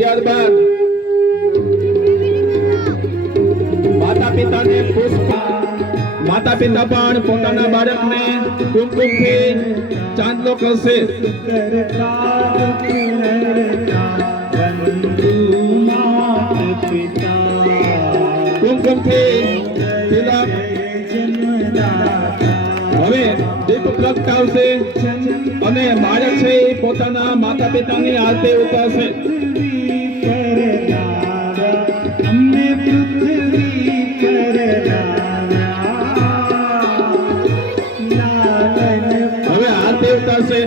ત્યારબાદ માતા પિતા પણ પોતાના બાળકને કુમકુમથી ચાંદલો કરશે. કુમકુમથી તિલક. હવે દીપ પ્રગટાવશે અને બાળક છે એ પોતાના માતા પિતાની આરતી ઉતારશે. હવે આરતી ઉતારશે.